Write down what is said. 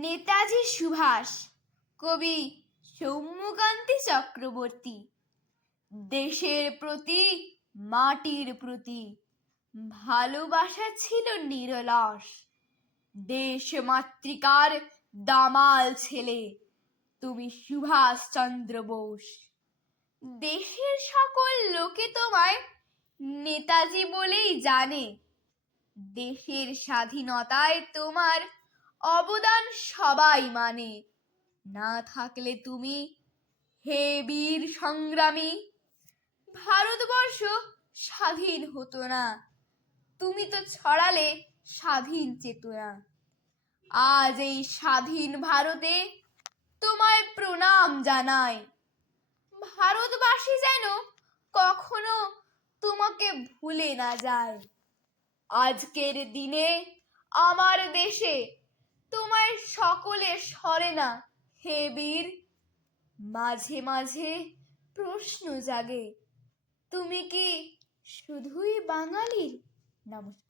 নেতাজি সুভাষ, কবি সৌম্যকান্তি চক্রবর্তী। দেশের প্রতি, মাটির প্রতি ভালোবাসা ছিল নিরলস। দেশ মাতৃকার দামাল ছেলে তুমি সুভাষচন্দ্র বোস। দেশের সকল লোকে তোমায় নেতাজি বলেই জানে। দেশের স্বাধীনতায় তোমার অবদান সবাই মানে। না থাকলে তুমি, হে বীর সংগ্রামী, ভারতবর্ষ স্বাধীন হতো না। তুমি তো ছড়ালে স্বাধীন চেতনা। আজ এই স্বাধীন ভারতে তোমায় প্রণাম জানাই। ভারতবাসী যেন কখনো তোমাকে ভুলে না যায়। আজকের দিনে আমার দেশে তোমায় সকলে স্মরে না, হে বীর। মাঝে মাঝে প্রশ্ন জাগে, তুমি কি শুধুই বাঙালির? নমস্কার।